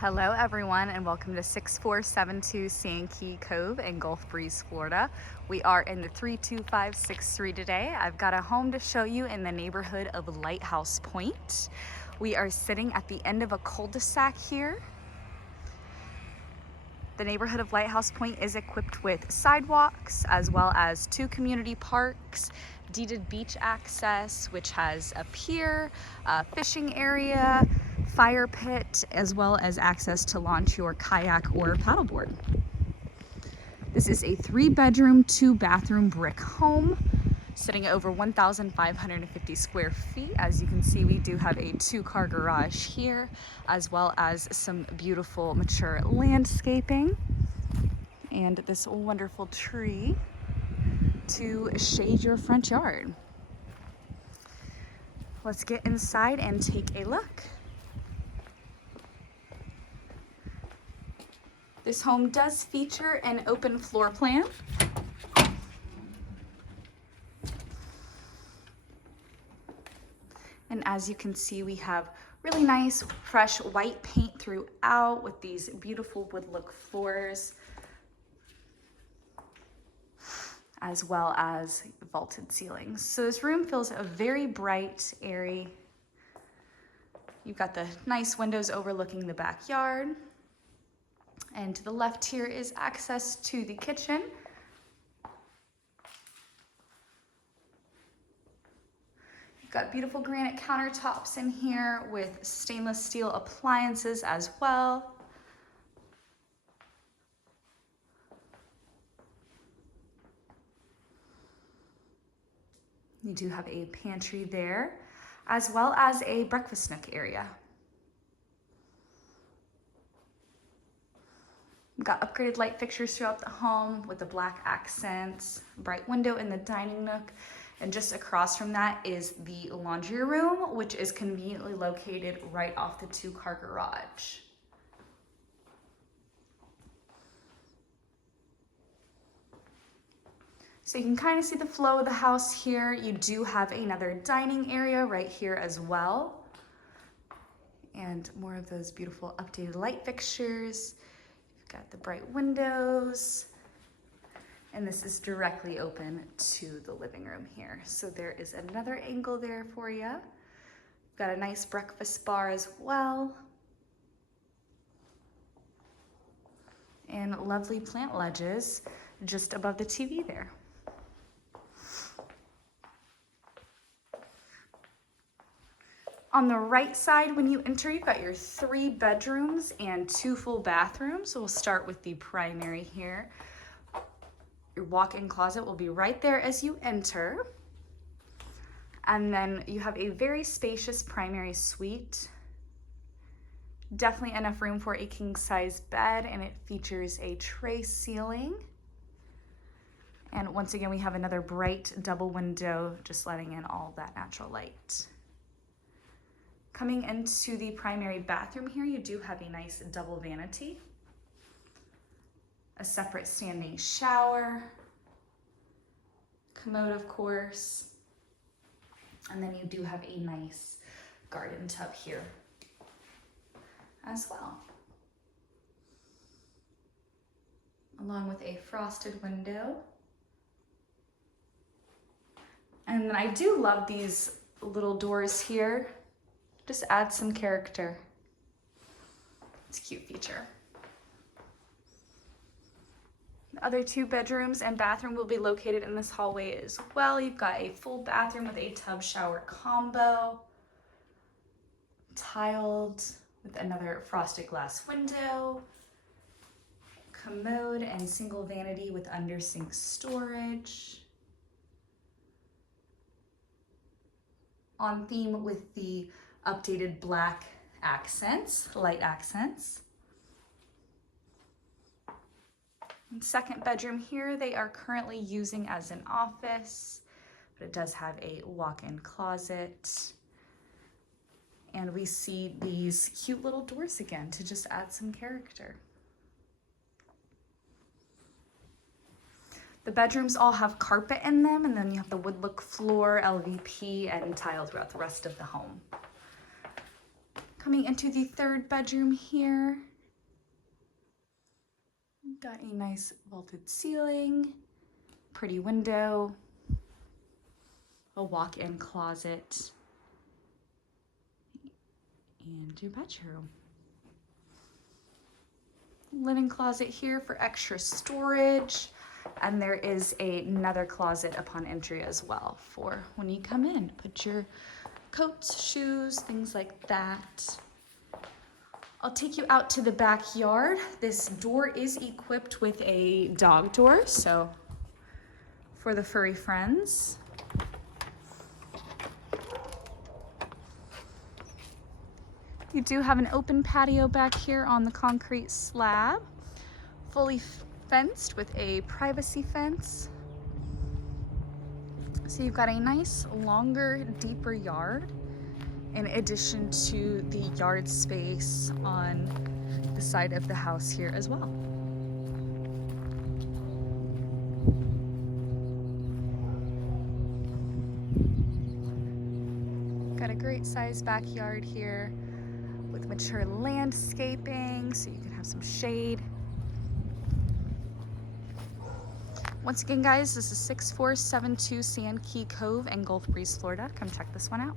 Hello everyone and welcome to 6472 Sandkey Cove in Gulf Breeze, Florida. We are in the 32563 today. I've got a home to show you in the neighborhood of Lighthouse Pointe. We are sitting at the end of a cul-de-sac here. The neighborhood of Lighthouse Pointe is equipped with sidewalks as well as 2 community parks, deeded beach access, which has a pier, a fishing area, fire pit, as well as access to launch your kayak or paddleboard. This is a 3-bedroom, 2-bathroom brick home sitting at over 1,550 square feet. As you can see, we do have a 2-car garage here, as well as some beautiful mature landscaping and this wonderful tree to shade your front yard. Let's get inside and take a look. This home does feature an open floor plan. And as you can see, we have really nice, fresh white paint throughout with these beautiful wood look floors, as well as vaulted ceilings. So this room feels a very bright, airy. You've got the nice windows overlooking the backyard. And to the left here is access to the kitchen. You've got beautiful granite countertops in here with stainless steel appliances as well. You do have a pantry there, as well as a breakfast nook area. We've got upgraded light fixtures throughout the home with the black accents, bright window in the dining nook, and just across from that is the laundry room, which is conveniently located right off the 2-car garage. So you can kind of see the flow of the house here. You do have another dining area right here as well. And more of those beautiful updated light fixtures. You've got the bright windows. And this is directly open to the living room here. So there is another angle there for you. Got a nice breakfast bar as well. And lovely plant ledges just above the TV there. On the right side, when you enter, you've got your 3 bedrooms and 2 full bathrooms. So we'll start with the primary here. Your walk-in closet will be right there as you enter. And then you have a very spacious primary suite. Definitely enough room for a king-size bed, and it features a tray ceiling. And once again, we have another bright double window, just letting in all that natural light. Coming into the primary bathroom here, you do have a nice double vanity, a separate standing shower, commode of course, and then you do have a nice garden tub here as well, along with a frosted window. And then I do love these little doors here. Just add some character. It's a cute feature. The other 2 bedrooms and bathroom will be located in this hallway as well. You've got a full bathroom with a tub shower combo, tiled with another frosted glass window, commode and single vanity with under sink storage. On theme with the updated black accents, light accents. And second bedroom here, they are currently using as an office, but it does have a walk-in closet. And we see these cute little doors again to just add some character. The bedrooms all have carpet in them, and then you have the wood look floor, LVP, and tile throughout the rest of the home. Coming into the third bedroom here. Got a nice vaulted ceiling, pretty window, a walk-in closet, and your bedroom. Linen closet here for extra storage, and there is another closet upon entry as well for when you come in. Put your coats, shoes, things like that. I'll take you out to the backyard. This door is equipped with a dog door, so for the furry friends. You do have an open patio back here on the concrete slab, fully fenced with a privacy fence. So you've got a nice, longer, deeper yard, in addition to the yard space on the side of the house here as well. Got a great sized backyard here with mature landscaping, so you can have some shade. Once again, guys, this is 6472 Sandkey Cove in Gulf Breeze, Florida. Come check this one out.